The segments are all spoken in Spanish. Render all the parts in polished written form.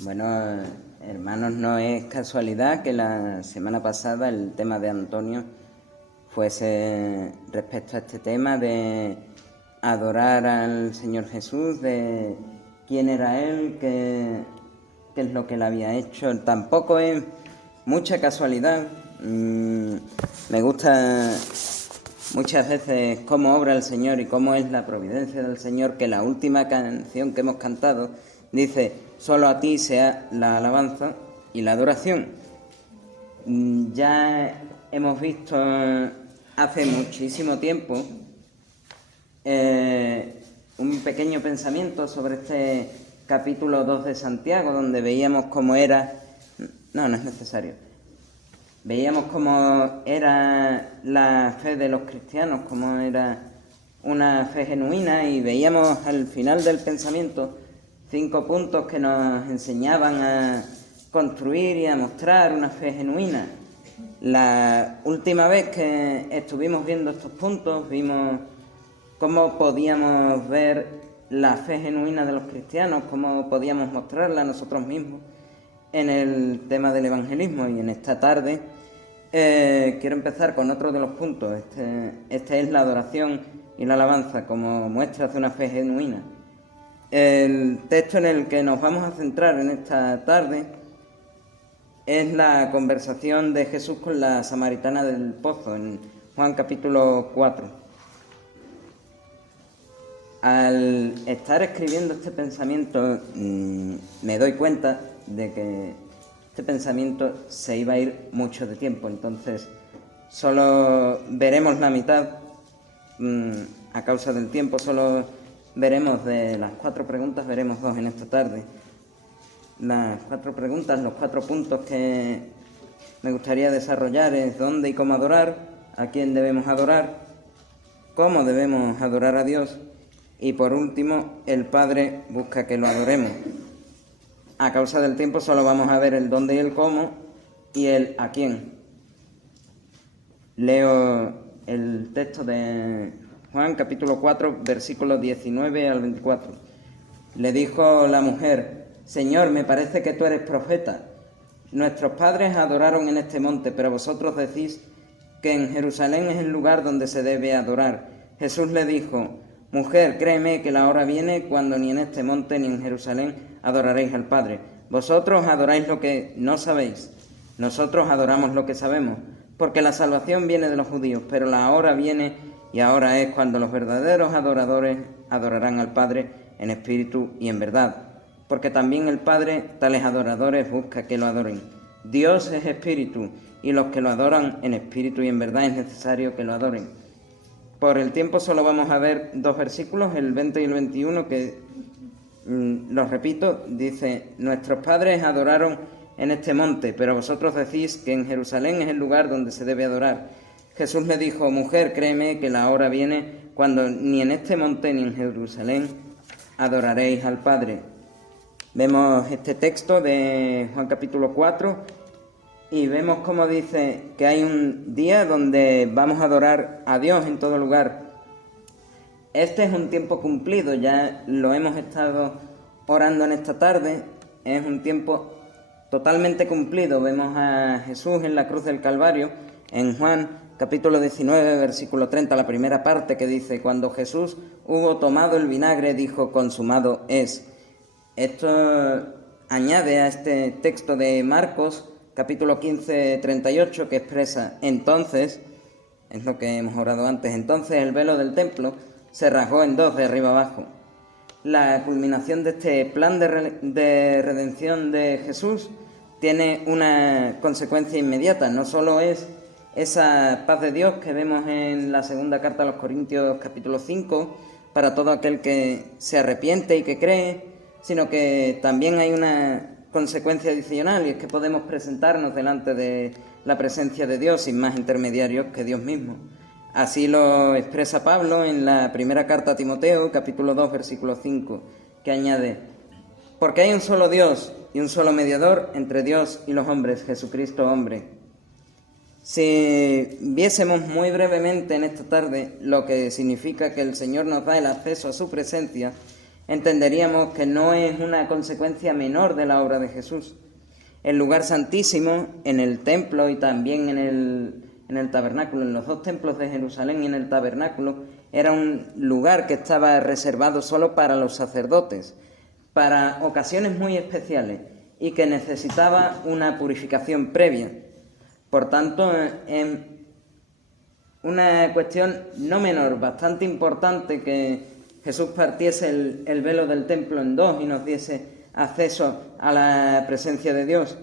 Bueno, hermanos, no es casualidad que la semana pasada el tema de Antonio fuese respecto a este tema de adorar al Señor Jesús, de quién era Él, qué es lo que Él había hecho. Tampoco es mucha casualidad. Me gusta muchas veces cómo obra el Señor y cómo es la providencia del Señor, que la última canción que hemos cantado dice: solo a ti sea la alabanza y la adoración. Ya hemos visto hace muchísimo tiempo un pequeño pensamiento sobre este capítulo 2 de Santiago, donde veíamos cómo era... No es necesario. Veíamos cómo era la fe de los cristianos, cómo era una fe genuina, y veíamos al final del pensamiento 5 puntos que nos enseñaban a construir y a mostrar una fe genuina. La última vez que estuvimos viendo estos puntos, vimos cómo podíamos ver la fe genuina de los cristianos, cómo podíamos mostrarla nosotros mismos en el tema del evangelismo. Y en esta tarde quiero empezar con otro de los puntos. Este es la adoración y la alabanza como muestras de una fe genuina. El texto en el que nos vamos a centrar en esta tarde es la conversación de Jesús con la samaritana del pozo, en Juan capítulo 4. Al estar escribiendo este pensamiento, me doy cuenta de que este pensamiento se iba a ir mucho de tiempo, entonces solo veremos la mitad a causa del tiempo. Solo veremos de las 4 preguntas, veremos 2 en esta tarde. Las 4 preguntas, los 4 puntos que me gustaría desarrollar es: dónde y cómo adorar, a quién debemos adorar, cómo debemos adorar a Dios, y por último, el Padre busca que lo adoremos. A causa del tiempo solo vamos a ver el dónde y el cómo y el a quién. Leo el texto de Juan capítulo 4, versículos 19 al 24. Le dijo la mujer: Señor, me parece que tú eres profeta. Nuestros padres adoraron en este monte, pero vosotros decís que en Jerusalén es el lugar donde se debe adorar. Jesús le dijo: Mujer, créeme que la hora viene cuando ni en este monte ni en Jerusalén adoraréis al Padre. Vosotros adoráis lo que no sabéis. Nosotros adoramos lo que sabemos, porque la salvación viene de los judíos, pero la hora viene y ahora es cuando los verdaderos adoradores adorarán al Padre en espíritu y en verdad, porque también el Padre tales adoradores busca que lo adoren. Dios es espíritu, y los que lo adoran en espíritu y en verdad es necesario que lo adoren. Por el tiempo solo vamos a ver 2 versículos, el 20 y el 21, que los repito. Dice: nuestros padres adoraron en este monte, pero vosotros decís que en Jerusalén es el lugar donde se debe adorar. Jesús le dijo: Mujer, créeme que la hora viene cuando ni en este monte ni en Jerusalén adoraréis al Padre. Vemos este texto de Juan capítulo 4 y vemos cómo dice que hay un día donde vamos a adorar a Dios en todo lugar. Este es un tiempo cumplido, ya lo hemos estado orando en esta tarde. Es un tiempo totalmente cumplido. Vemos a Jesús en la cruz del Calvario, en Juan capítulo 19, versículo 30, la primera parte, que dice: cuando Jesús hubo tomado el vinagre, dijo: consumado es. Esto añade a este texto de Marcos capítulo 15, 38, que expresa: entonces, es lo que hemos orado antes, entonces el velo del templo se rasgó en 2 de arriba abajo. La culminación de este plan de redención de Jesús tiene una consecuencia inmediata. No solo es esa paz de Dios que vemos en la segunda carta a los Corintios capítulo 5, para todo aquel que se arrepiente y que cree, sino que también hay una consecuencia adicional, y es que podemos presentarnos delante de la presencia de Dios sin más intermediarios que Dios mismo. Así lo expresa Pablo en la primera carta a Timoteo, capítulo 2, versículo 5, que añade: porque hay un solo Dios y un solo mediador entre Dios y los hombres, Jesucristo hombre. Si viésemos muy brevemente en esta tarde lo que significa que el Señor nos da el acceso a su presencia, entenderíamos que no es una consecuencia menor de la obra de Jesús. El lugar santísimo, en el templo y también en el tabernáculo, en los dos templos de Jerusalén y en el tabernáculo, era un lugar que estaba reservado solo para los sacerdotes, para ocasiones muy especiales y que necesitaba una purificación previa. Por tanto, una cuestión no menor, bastante importante, que Jesús partiese el velo del templo en dos y nos diese acceso a la presencia de Dios.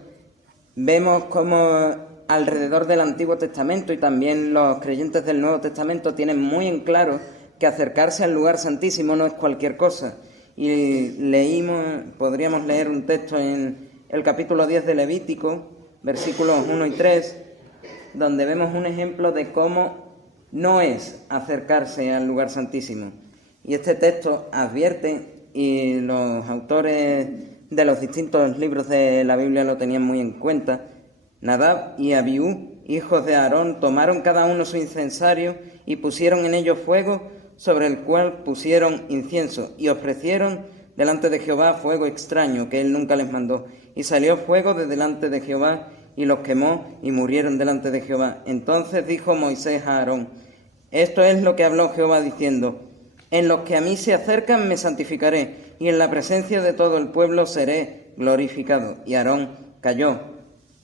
Vemos cómo alrededor del Antiguo Testamento y también los creyentes del Nuevo Testamento tienen muy en claro que acercarse al lugar santísimo no es cualquier cosa. Y podríamos leer un texto en el capítulo 10 de Levítico, versículos 1 y 3, donde vemos un ejemplo de cómo no es acercarse al lugar santísimo. Y este texto advierte, y los autores de los distintos libros de la Biblia lo tenían muy en cuenta: Nadab y Abiú, hijos de Aarón, tomaron cada uno su incensario y pusieron en ello fuego, sobre el cual pusieron incienso, y ofrecieron delante de Jehová fuego extraño que él nunca les mandó. Y salió fuego de delante de Jehová, y los quemó, y murieron delante de Jehová. Entonces dijo Moisés a Aarón: esto es lo que habló Jehová diciendo: en los que a mí se acercan me santificaré, y en la presencia de todo el pueblo seré glorificado. Y Aarón cayó.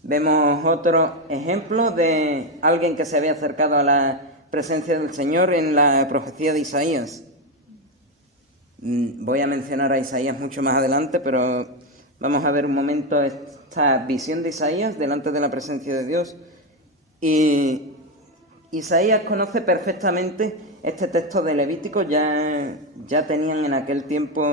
Vemos otro ejemplo de alguien que se había acercado a la presencia del Señor en la profecía de Isaías. Voy a mencionar a Isaías mucho más adelante, pero vamos a ver un momento esta visión de Isaías delante de la presencia de Dios. Y Isaías conoce perfectamente este texto de Levítico, ya tenían en aquel tiempo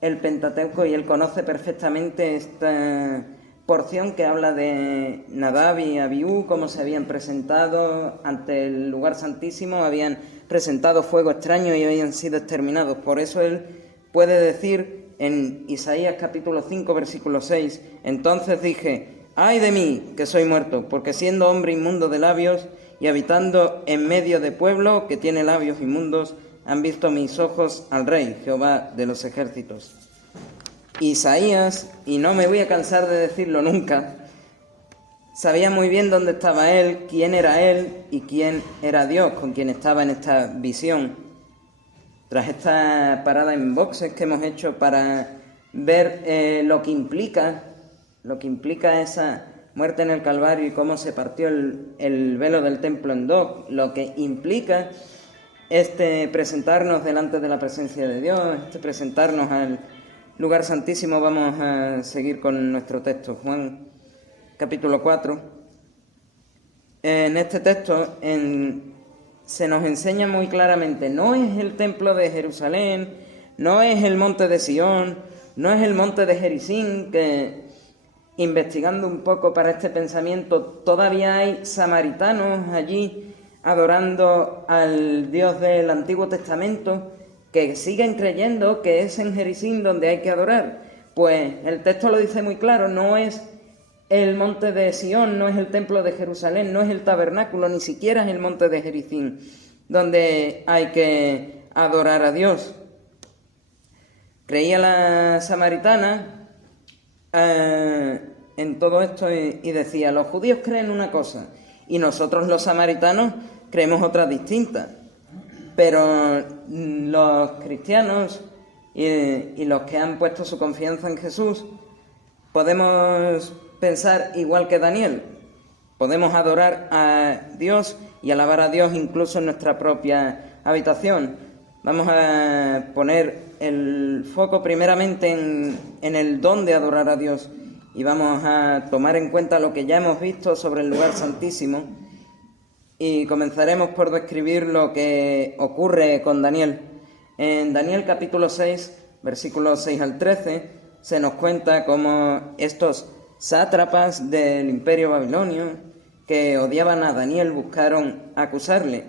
el Pentateuco, y él conoce perfectamente esta porción que habla de Nadab y Abiú, cómo se habían presentado ante el lugar santísimo, habían presentado fuego extraño y habían sido exterminados. Por eso él puede decir en Isaías capítulo 5, versículo 6, entonces dije: ¡ay de mí, que soy muerto! Porque siendo hombre inmundo de labios y habitando en medio de pueblo que tiene labios inmundos, han visto mis ojos al Rey, Jehová de los ejércitos. Isaías, y no me voy a cansar de decirlo nunca, sabía muy bien dónde estaba él, quién era él y quién era Dios con quien estaba en esta visión. Tras esta parada en boxes que hemos hecho para ver lo que implica esa muerte en el Calvario y cómo se partió el velo del templo en dos, lo que implica presentarnos delante de la presencia de Dios, presentarnos al lugar santísimo, vamos a seguir con nuestro texto, Juan capítulo 4. En este texto se nos enseña muy claramente: no es el templo de Jerusalén, no es el monte de Sión, no es el monte de Gerizim, que investigando un poco para este pensamiento, todavía hay samaritanos allí adorando al Dios del Antiguo Testamento, que siguen creyendo que es en Gerizim donde hay que adorar. Pues el texto lo dice muy claro: no es el monte de Sión, no es el templo de Jerusalén, no es el tabernáculo, ni siquiera es el monte de Gerizim donde hay que adorar a Dios. Creía la samaritana en todo esto y decía: los judíos creen una cosa y nosotros los samaritanos creemos otra distinta. Pero los cristianos y los que han puesto su confianza en Jesús podemos pensar igual que Daniel. Podemos adorar a Dios y alabar a Dios incluso en nuestra propia habitación. Vamos a poner el foco primeramente en el don de adorar a Dios, y vamos a tomar en cuenta lo que ya hemos visto sobre el lugar santísimo. Y comenzaremos por describir lo que ocurre con Daniel. En Daniel capítulo 6, versículos 6 al 13, se nos cuenta cómo estos sátrapas del imperio babilonio que odiaban a Daniel buscaron acusarle.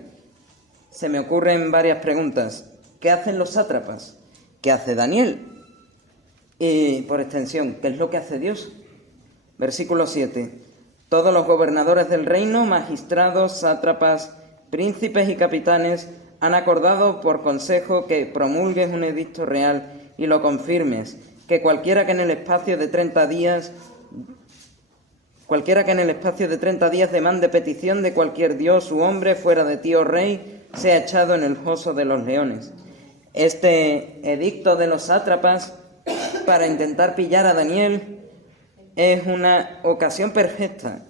Se me ocurren varias preguntas. ¿Qué hacen los sátrapas? ¿Qué hace Daniel? Y por extensión, ¿qué es lo que hace Dios? Versículo 7. Todos los gobernadores del reino, magistrados, sátrapas, príncipes y capitanes han acordado por consejo que promulgues un edicto real y lo confirmes, que cualquiera que en el espacio de 30 días demande petición de cualquier dios u hombre fuera de ti, oh rey, sea echado en el foso de los leones. Este edicto de los sátrapas para intentar pillar a Daniel es una ocasión perfecta.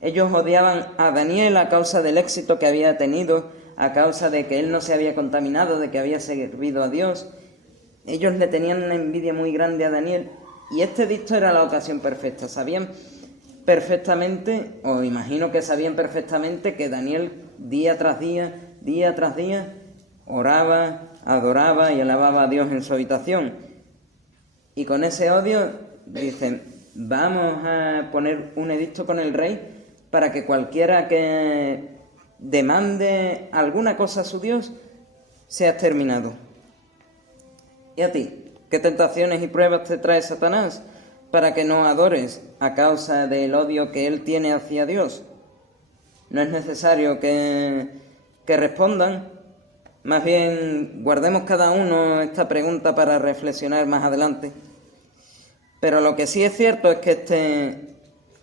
Ellos odiaban a Daniel a causa del éxito que había tenido, a causa de que él no se había contaminado, de que había servido a Dios. Ellos le tenían una envidia muy grande a Daniel y este edicto era la ocasión perfecta. Sabían perfectamente, o imagino que sabían perfectamente, que Daniel día tras día, oraba, adoraba y alababa a Dios en su habitación. Y con ese odio dicen, vamos a poner un edicto con el rey para que cualquiera que demande alguna cosa a su Dios sea exterminado. ¿Y a ti? ¿Qué tentaciones y pruebas te trae Satanás para que no adores a causa del odio que él tiene hacia Dios? No es necesario que respondan. Más bien, guardemos cada uno esta pregunta para reflexionar más adelante. Pero lo que sí es cierto es que este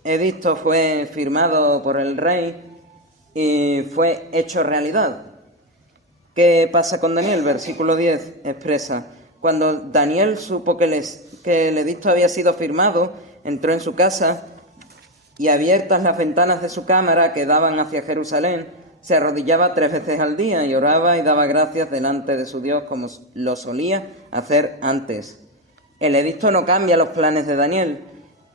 edicto fue firmado por el rey y fue hecho realidad. ¿Qué pasa con Daniel? Versículo 10 expresa: cuando Daniel supo que el edicto había sido firmado, entró en su casa y, abiertas las ventanas de su cámara que daban hacia Jerusalén, se arrodillaba 3 veces al día y oraba y daba gracias delante de su Dios como lo solía hacer antes. El edicto no cambia los planes de Daniel.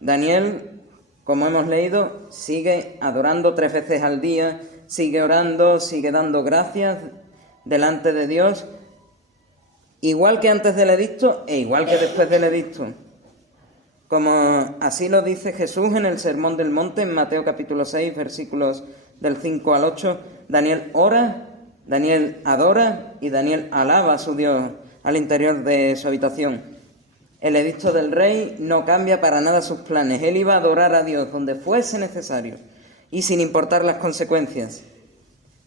Daniel, como hemos leído, sigue adorando 3 veces al día, sigue orando, sigue dando gracias delante de Dios, igual que antes del edicto e igual que después del edicto. Como así lo dice Jesús en el Sermón del Monte, en Mateo capítulo 6, versículos del 5 al 8, Daniel ora, Daniel adora y Daniel alaba a su Dios al interior de su habitación. El edicto del rey no cambia para nada sus planes. Él iba a adorar a Dios donde fuese necesario y sin importar las consecuencias.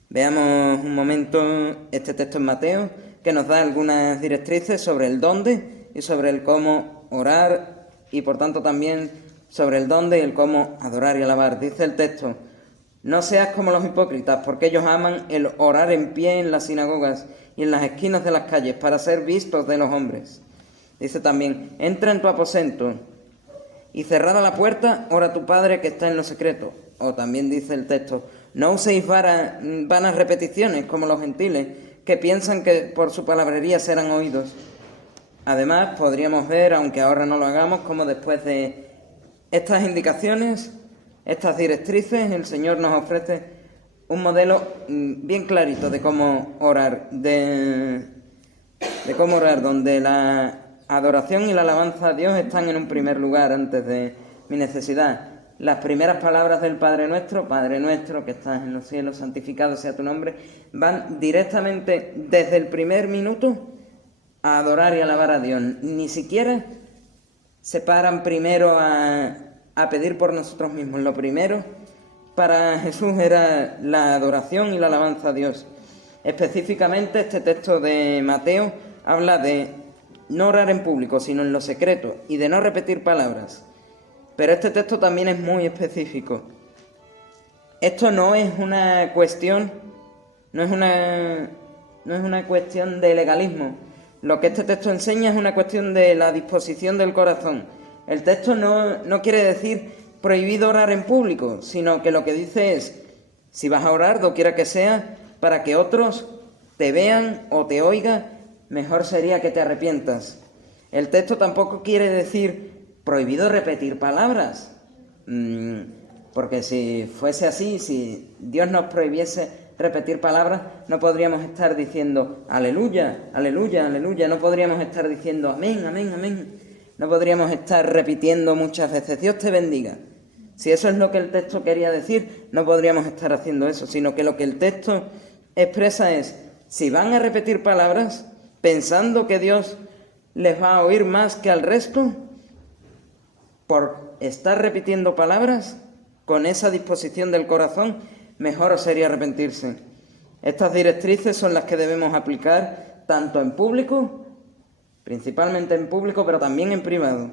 Veamos un momento este texto en Mateo, que nos da algunas directrices sobre el dónde y sobre el cómo orar, y por tanto también sobre el dónde y el cómo adorar y alabar. Dice el texto: no seas como los hipócritas, porque ellos aman el orar en pie en las sinagogas y en las esquinas de las calles para ser vistos de los hombres. Dice también: entra en tu aposento y cerrada la puerta, ora a tu Padre que está en lo secreto. O también dice el texto: no uséis vanas repeticiones como los gentiles, que piensan que por su palabrería serán oídos. Además, podríamos ver, aunque ahora no lo hagamos, cómo después de estas indicaciones, estas directrices, el Señor nos ofrece un modelo bien clarito de cómo orar, de cómo orar, donde la adoración y la alabanza a Dios están en un primer lugar antes de mi necesidad. Las primeras palabras del Padre nuestro que estás en los cielos, santificado sea tu nombre, van directamente desde el primer minuto a adorar y alabar a Dios. Ni siquiera se paran primero a pedir por nosotros mismos. Lo primero para Jesús era la adoración y la alabanza a Dios. Específicamente este texto de Mateo habla de no orar en público, sino en lo secreto, y de no repetir palabras. Pero este texto también es muy específico. Esto no es una cuestión, no es una cuestión de legalismo. Lo que este texto enseña es una cuestión de la disposición del corazón. El texto no quiere decir prohibido orar en público, sino que lo que dice es: si vas a orar, doquiera que sea, para que otros te vean o te oigan, mejor sería que te arrepientas. El texto tampoco quiere decir prohibido repetir palabras, porque si fuese así, si Dios nos prohibiese repetir palabras, no podríamos estar diciendo aleluya, aleluya, aleluya, no podríamos estar diciendo amén, amén, amén, no podríamos estar repitiendo muchas veces Dios te bendiga. Si eso es lo que el texto quería decir, no podríamos estar haciendo eso, sino que lo que el texto expresa es: si van a repetir palabras pensando que Dios les va a oír más que al resto, por estar repitiendo palabras con esa disposición del corazón, mejor os sería arrepentirse. Estas directrices son las que debemos aplicar tanto en público, principalmente en público, pero también en privado,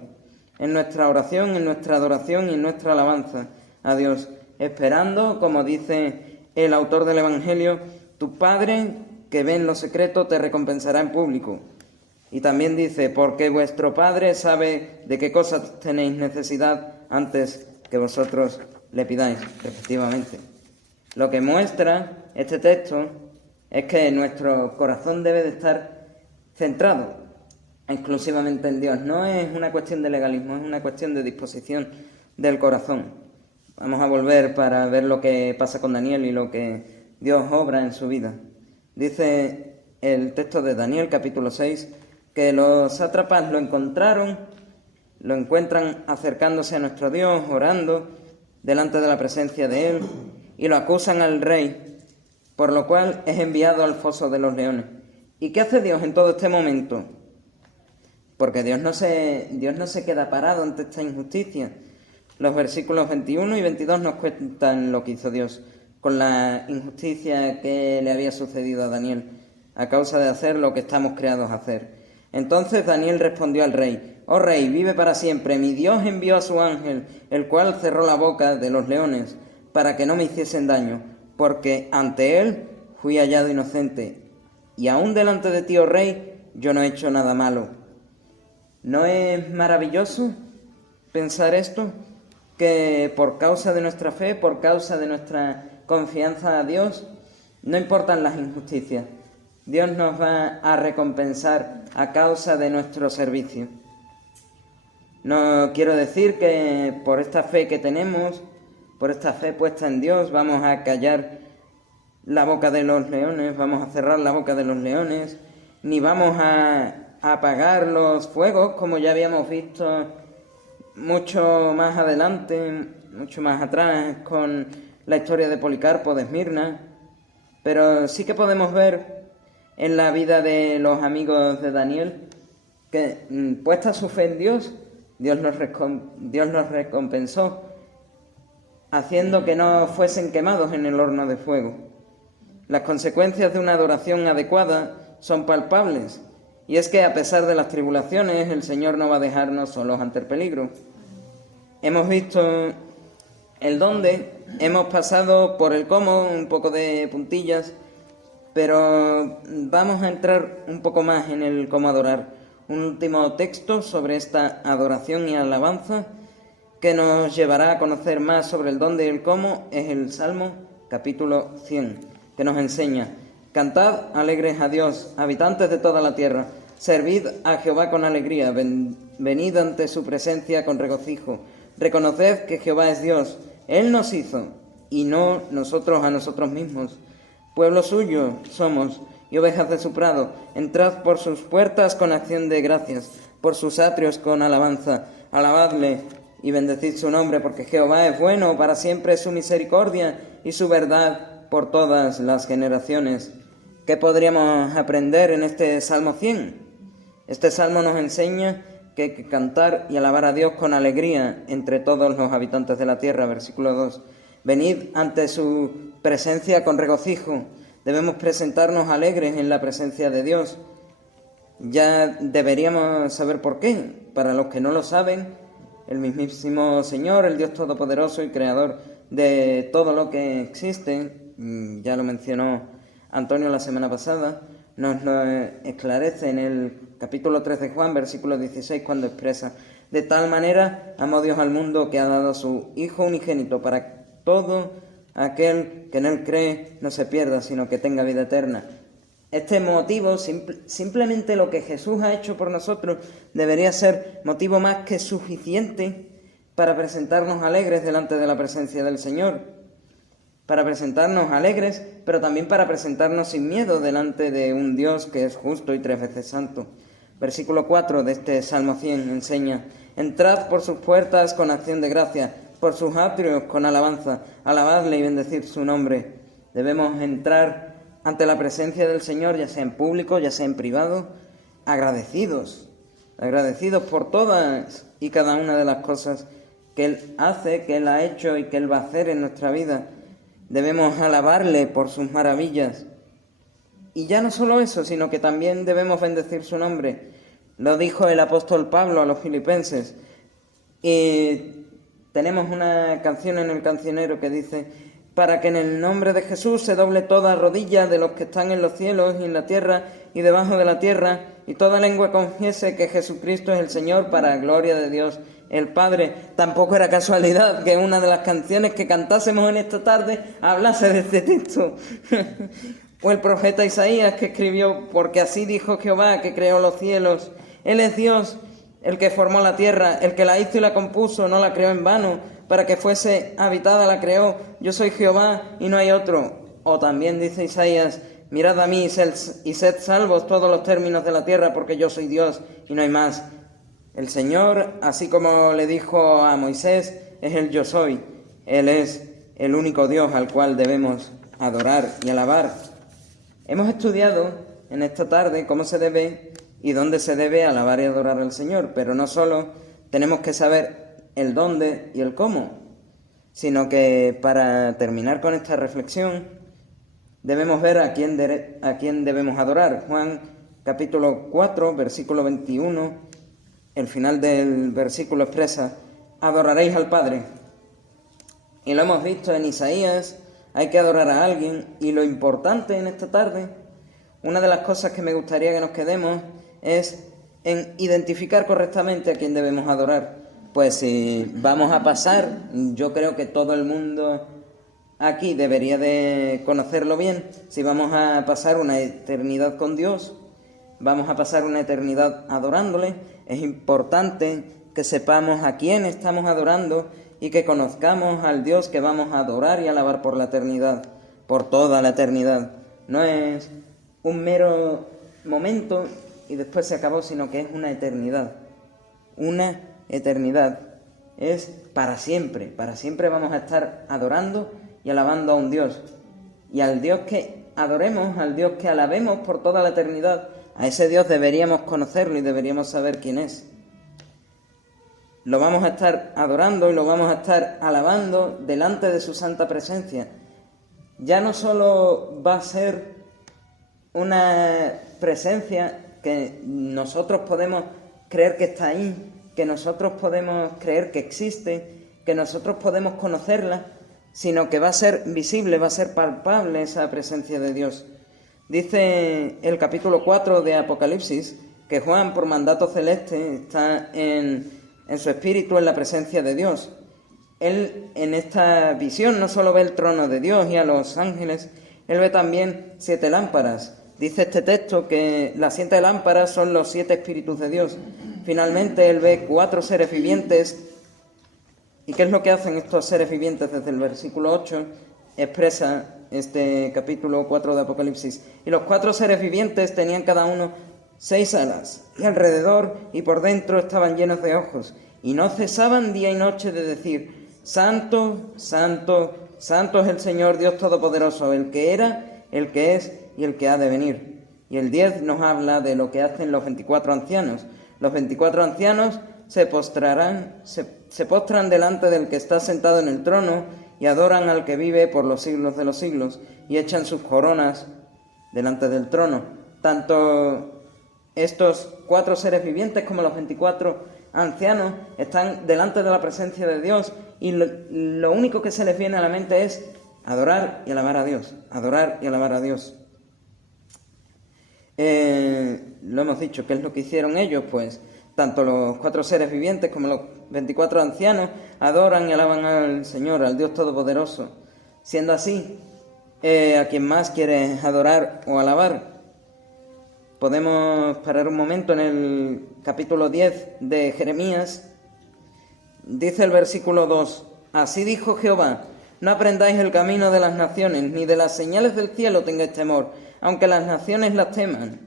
en nuestra oración, en nuestra adoración y en nuestra alabanza a Dios, esperando, como dice el autor del Evangelio, tu Padre que ve en lo secreto te recompensará en público. Y también dice, porque vuestro Padre sabe de qué cosas tenéis necesidad antes que vosotros le pidáis, efectivamente. Lo que muestra este texto es que nuestro corazón debe de estar centrado exclusivamente en Dios. No es una cuestión de legalismo, es una cuestión de disposición del corazón. Vamos a volver para ver lo que pasa con Daniel y lo que Dios obra en su vida. Dice el texto de Daniel, capítulo 6, que los sátrapas lo encuentran acercándose a nuestro Dios, orando delante de la presencia de Él, y lo acusan al rey, por lo cual es enviado al foso de los leones. ¿Y qué hace Dios en todo este momento? Porque Dios no se queda parado ante esta injusticia. Los versículos 21 y 22 nos cuentan lo que hizo Dios con la injusticia que le había sucedido a Daniel, a causa de hacer lo que estamos creados a hacer. Entonces Daniel respondió al rey: «Oh rey, vive para siempre. Mi Dios envió a su ángel, el cual cerró la boca de los leones, para que no me hiciesen daño, porque ante él fui hallado inocente. Y aún delante de ti, oh rey, yo no he hecho nada malo». ¿No es maravilloso pensar esto? Que por causa de nuestra fe, por causa de nuestra confianza a Dios, no importan las injusticias. Dios nos va a recompensar a causa de nuestro servicio. No quiero decir que por esta fe que tenemos, por esta fe puesta en Dios, vamos a callar la boca de los leones, vamos a cerrar la boca de los leones, ni vamos a apagar los fuegos, como ya habíamos visto mucho más adelante, mucho más atrás, con la historia de Policarpo de Esmirna. Pero sí que podemos ver en la vida de los amigos de Daniel que, puesta su fe en Dios, Dios los recompensó, haciendo que no fuesen quemados en el horno de fuego. Las consecuencias de una adoración adecuada son palpables, y es que a pesar de las tribulaciones, el Señor no va a dejarnos solos ante el peligro. Hemos visto el dónde, hemos pasado por el cómo, un poco de puntillas, pero vamos a entrar un poco más en el cómo adorar. Un último texto sobre esta adoración y alabanza que nos llevará a conocer más sobre el dónde y el cómo es el Salmo capítulo 100, que nos enseña: «Cantad alegres a Dios, habitantes de toda la tierra, servid a Jehová con alegría, venid ante su presencia con regocijo, reconoced que Jehová es Dios, Él nos hizo, y no nosotros a nosotros mismos. Pueblo suyo somos, y ovejas de su prado. Entrad por sus puertas con acción de gracias, por sus atrios con alabanza. Alabadle y bendecid su nombre, porque Jehová es bueno, para siempre es su misericordia y su verdad por todas las generaciones». ¿Qué podríamos aprender en este Salmo 100? Este salmo nos enseña que hay que cantar y alabar a Dios con alegría entre todos los habitantes de la tierra. Versículo 2. Venid ante su presencia con regocijo. Debemos presentarnos alegres en la presencia de Dios. Ya deberíamos saber por qué. Para los que no lo saben, el mismísimo Señor, el Dios Todopoderoso y Creador de todo lo que existe, ya lo mencionó Antonio la semana pasada, nos lo esclarece en el capítulo 3 de Juan, versículo 16, cuando expresa: «De tal manera amó Dios al mundo que ha dado a su Hijo unigénito, para todo aquel que en Él cree no se pierda, sino que tenga vida eterna». Este motivo, simplemente lo que Jesús ha hecho por nosotros, debería ser motivo más que suficiente para presentarnos alegres delante de la presencia del Señor. Para presentarnos alegres, pero también para presentarnos sin miedo delante de un Dios que es justo y 3 veces santo. Versículo 4 de este Salmo 100 enseña: «Entrad por sus puertas con acción de gracia, por sus atrios con alabanza, alabadle y bendecid su nombre». Debemos entrar ante la presencia del Señor, ya sea en público, ya sea en privado, agradecidos por todas y cada una de las cosas que Él hace, que Él ha hecho y que Él va a hacer en nuestra vida. Debemos alabarle por sus maravillas, Y ya no solo eso, sino que también debemos bendecir su nombre. Lo dijo el apóstol Pablo a los filipenses. Y tenemos una canción en el cancionero que dice: para que en el nombre de Jesús se doble toda rodilla de los que están en los cielos y en la tierra y debajo de la tierra, y toda lengua confiese que Jesucristo es el Señor, para gloria de Dios el Padre. Tampoco era casualidad que una de las canciones que cantásemos en esta tarde hablase de este texto. O el profeta Isaías, que escribió: porque así dijo Jehová, que creó los cielos. Él es Dios, el que formó la tierra, el que la hizo y la compuso, no la creó en vano, para que fuese habitada la creó. Yo soy Jehová y no hay otro. O también dice Isaías: mirad a mí y sed salvos todos los términos de la tierra, porque yo soy Dios y no hay más. El Señor, así como le dijo a Moisés, es el yo soy. Él es el único Dios al cual debemos adorar y alabar. Hemos estudiado en esta tarde cómo se debe y dónde se debe alabar y adorar al Señor, pero no solo tenemos que saber el dónde y el cómo, sino que para terminar con esta reflexión debemos ver a quién debemos adorar. Juan capítulo 4, versículo 21, el final del versículo expresa: adoraréis al Padre. Y lo hemos visto en Isaías, hay que adorar a alguien. Y lo importante en esta tarde, una de las cosas que me gustaría que nos quedemos, es en identificar correctamente a quién debemos adorar. Pues si vamos a pasar, yo creo que todo el mundo aquí debería de conocerlo bien, si vamos a pasar una eternidad con Dios, vamos a pasar una eternidad adorándole, es importante que sepamos a quién estamos adorando y que conozcamos al Dios que vamos a adorar y alabar por la eternidad, por toda la eternidad. No es un mero momento y después se acabó, sino que es una eternidad. Una eternidad. Es para siempre vamos a estar adorando y alabando a un Dios. Y al Dios que adoremos, al Dios que alabemos por toda la eternidad, a ese Dios deberíamos conocerlo y deberíamos saber quién es. Lo vamos a estar adorando y lo vamos a estar alabando delante de su santa presencia. Ya no solo va a ser una presencia que nosotros podemos creer que está ahí, que nosotros podemos creer que existe, que nosotros podemos conocerla, sino que va a ser visible, va a ser palpable esa presencia de Dios. Dice el capítulo 4 de Apocalipsis que Juan, por mandato celeste, está en su espíritu en la presencia de Dios. Él en esta visión no solo ve el trono de Dios y a los ángeles, él ve también 7 lámparas. Dice este texto que las 7 lámparas son los 7 espíritus de Dios. Finalmente él ve 4 seres vivientes. ¿Y qué es lo que hacen estos seres vivientes? Desde el versículo 8 expresa este capítulo 4 de Apocalipsis. Y los 4 seres vivientes tenían cada uno 6 alas, y alrededor y por dentro estaban llenos de ojos, y no cesaban día y noche de decir: Santo, Santo, Santo es el Señor Dios Todopoderoso, el que era, el que es y el que ha de venir. Y el 10 nos habla de lo que hacen los 24 ancianos. Los 24 ancianos se postran delante del que está sentado en el trono y adoran al que vive por los siglos de los siglos, y echan sus coronas delante del trono. Tanto estos 4 seres vivientes como los 24 ancianos están delante de la presencia de Dios, y lo único que se les viene a la mente es adorar y alabar a Dios, adorar y alabar a Dios. Lo hemos dicho, ¿qué es lo que hicieron ellos? Pues tanto los 4 seres vivientes como los 24 ancianos adoran y alaban al Señor, al Dios Todopoderoso. Siendo así, ¿a quién más quieres adorar o alabar? Podemos parar un momento en el capítulo 10 de Jeremías. Dice el versículo 2: Así dijo Jehová: no aprendáis el camino de las naciones, ni de las señales del cielo tengáis temor, aunque las naciones las teman.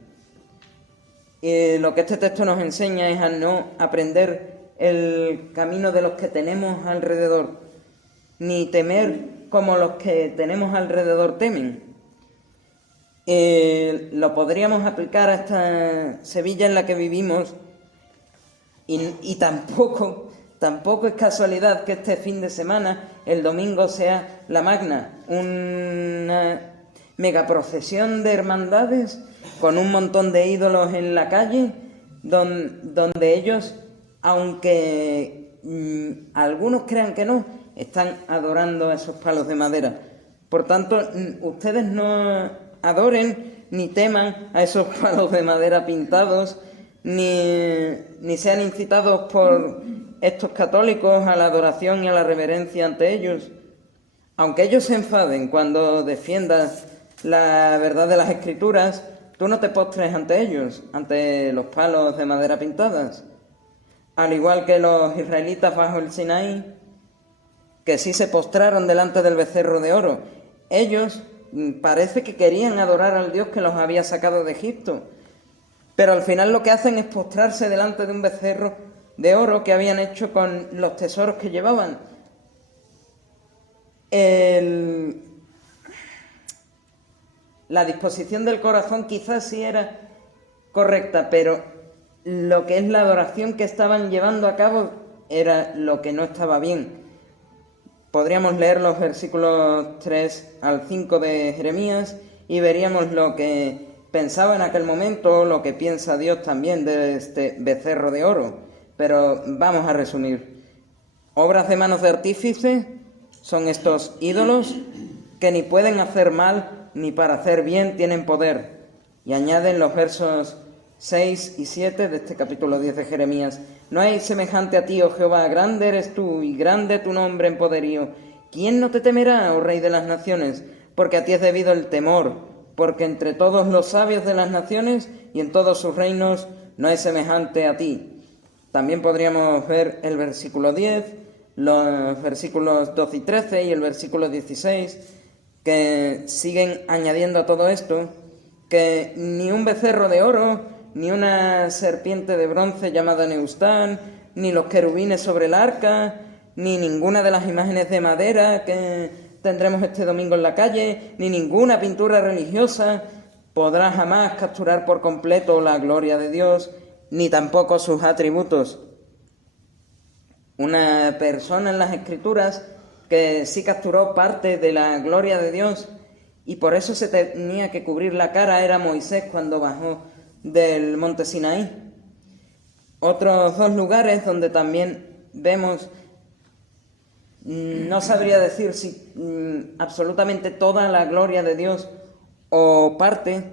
Y lo que este texto nos enseña es a no aprender el camino de los que tenemos alrededor, ni temer como los que tenemos alrededor temen. Lo podríamos aplicar a esta Sevilla en la que vivimos, y tampoco es casualidad que este fin de semana, el domingo, sea la Magna, una megaprocesión de hermandades con un montón de ídolos en la calle, donde ellos, aunque algunos crean que no, están adorando esos palos de madera. Por tanto, ustedes no adoren ni teman a esos palos de madera pintados, ni sean incitados por estos católicos a la adoración y a la reverencia ante ellos. Aunque ellos se enfaden cuando defiendas la verdad de las Escrituras, tú no te postres ante ellos, ante los palos de madera pintadas. Al igual que los israelitas bajo el Sinaí, que sí se postraron delante del becerro de oro. Ellos parece que querían adorar al Dios que los había sacado de Egipto, pero al final lo que hacen es postrarse delante de un becerro de oro que habían hecho con los tesoros que llevaban. La disposición del corazón quizás sí era correcta, pero lo que es la adoración que estaban llevando a cabo era lo que no estaba bien. Podríamos leer los versículos 3 al 5 de Jeremías y veríamos lo que pensaba en aquel momento, lo que piensa Dios también de este becerro de oro. Pero vamos a resumir. Obras de manos de artífice son estos ídolos que ni pueden hacer mal ni para hacer bien tienen poder. Y añaden los versos 6 y 7 de este capítulo 10 de Jeremías. No hay semejante a ti, oh Jehová, grande eres tú y grande tu nombre en poderío. ¿Quién no te temerá, oh Rey de las naciones? Porque a ti es debido el temor, porque entre todos los sabios de las naciones y en todos sus reinos no hay semejante a ti. También podríamos ver el versículo 10, los versículos 12 y 13 y el versículo 16, que siguen añadiendo a todo esto que ni un becerro de oro, ni una serpiente de bronce llamada Neustán, ni los querubines sobre el arca, ni ninguna de las imágenes de madera que tendremos este domingo en la calle, ni ninguna pintura religiosa podrá jamás capturar por completo la gloria de Dios, ni tampoco sus atributos. Una persona en las Escrituras que sí capturó parte de la gloria de Dios y por eso se tenía que cubrir la cara era Moisés cuando bajó del monte Sinaí. Otros dos lugares donde también vemos, no sabría decir si absolutamente toda la gloria de Dios o parte,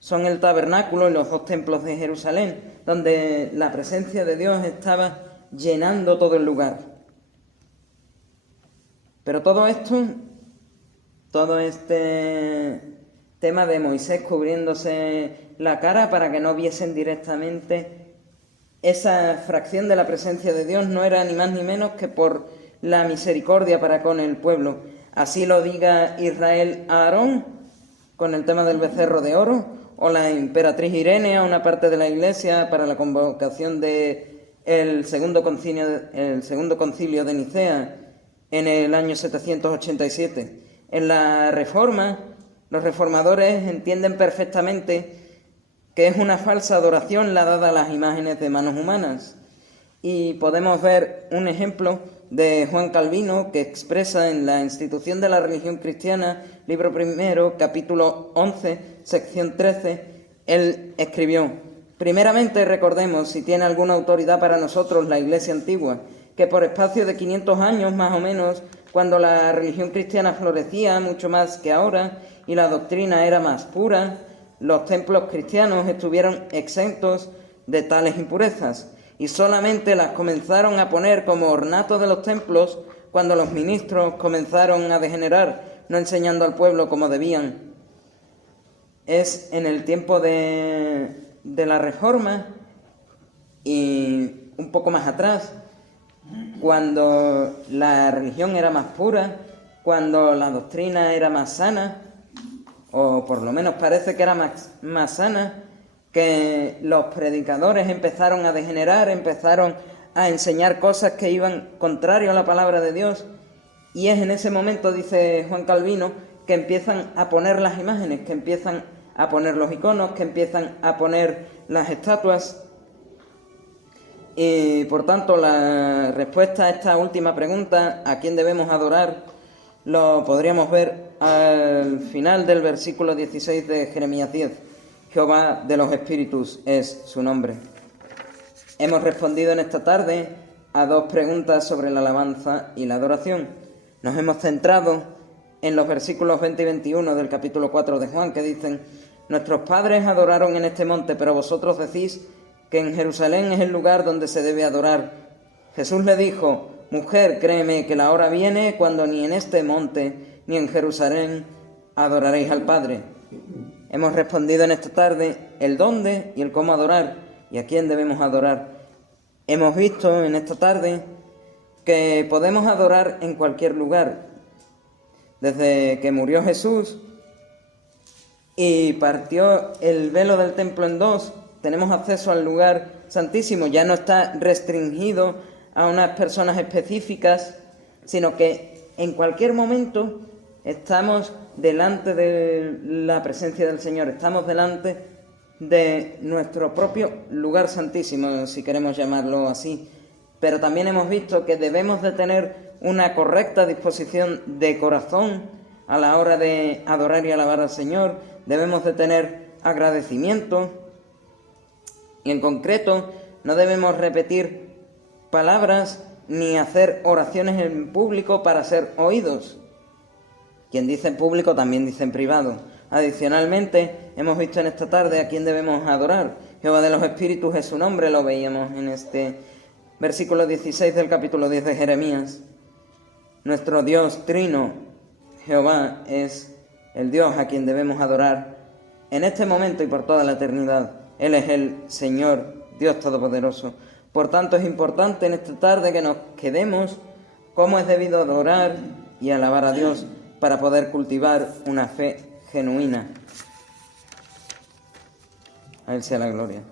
son el tabernáculo y los dos templos de Jerusalén, donde la presencia de Dios estaba llenando todo el lugar. Pero todo esto, todo este tema de Moisés cubriéndose la cara para que no viesen directamente esa fracción de la presencia de Dios, no era ni más ni menos que por la misericordia para con el pueblo. Así lo diga Israel a Aarón con el tema del becerro de oro, o la emperatriz Irene a una parte de la Iglesia para la convocación de el segundo concilio de Nicea en el año 787. En la Reforma, los reformadores entienden perfectamente que es una falsa adoración la dada a las imágenes de manos humanas. Y podemos ver un ejemplo de Juan Calvino que expresa en la Institución de la Religión Cristiana, libro primero, capítulo 11, sección 13, él escribió: primeramente recordemos, si tiene alguna autoridad para nosotros la Iglesia antigua, que por espacio de 500 años más o menos, cuando la religión cristiana florecía mucho más que ahora y la doctrina era más pura, los templos cristianos estuvieron exentos de tales impurezas y solamente las comenzaron a poner como ornato de los templos cuando los ministros comenzaron a degenerar, no enseñando al pueblo como debían. Es en el tiempo de la Reforma y un poco más atrás, cuando la religión era más pura, cuando la doctrina era más sana, o por lo menos parece que era más sana, que los predicadores empezaron a degenerar, empezaron a enseñar cosas que iban contrario a la palabra de Dios, y es en ese momento, dice Juan Calvino, que empiezan a poner las imágenes, que empiezan a poner los iconos, que empiezan a poner las estatuas. Y por tanto la respuesta a esta última pregunta, ¿a quién debemos adorar?, lo podríamos ver al final del versículo 16 de Jeremías 10. Jehová de los espíritus es su nombre. Hemos respondido en esta tarde a dos preguntas sobre la alabanza y la adoración. Nos hemos centrado en los versículos 20 y 21 del capítulo 4 de Juan, que dicen: nuestros padres adoraron en este monte, pero vosotros decís que en Jerusalén es el lugar donde se debe adorar. Jesús le dijo: mujer, créeme que la hora viene cuando ni en este monte ni en Jerusalén adoraréis al Padre. Hemos respondido en esta tarde el dónde y el cómo adorar y a quién debemos adorar. Hemos visto en esta tarde que podemos adorar en cualquier lugar. Desde que murió Jesús y partió el velo del templo en dos, tenemos acceso al lugar santísimo. Ya no está restringido a unas personas específicas, sino que en cualquier momento estamos delante de la presencia del Señor, estamos delante de nuestro propio lugar santísimo, si queremos llamarlo así. Pero también hemos visto que debemos de tener una correcta disposición de corazón a la hora de adorar y alabar al Señor. Debemos de tener agradecimiento y en concreto no debemos repetir palabras ni hacer oraciones en público para ser oídos. Quien dice en público también dice en privado. Adicionalmente, hemos visto en esta tarde a quién debemos adorar. Jehová de los espíritus es su nombre, lo veíamos en este versículo 16 del capítulo 10 de Jeremías. Nuestro Dios trino, Jehová, es el Dios a quien debemos adorar en este momento y por toda la eternidad. Él es el Señor, Dios Todopoderoso. Por tanto, es importante en esta tarde que nos quedemos cómo es debido adorar y alabar a Dios para poder cultivar una fe genuina. A Él sea la gloria.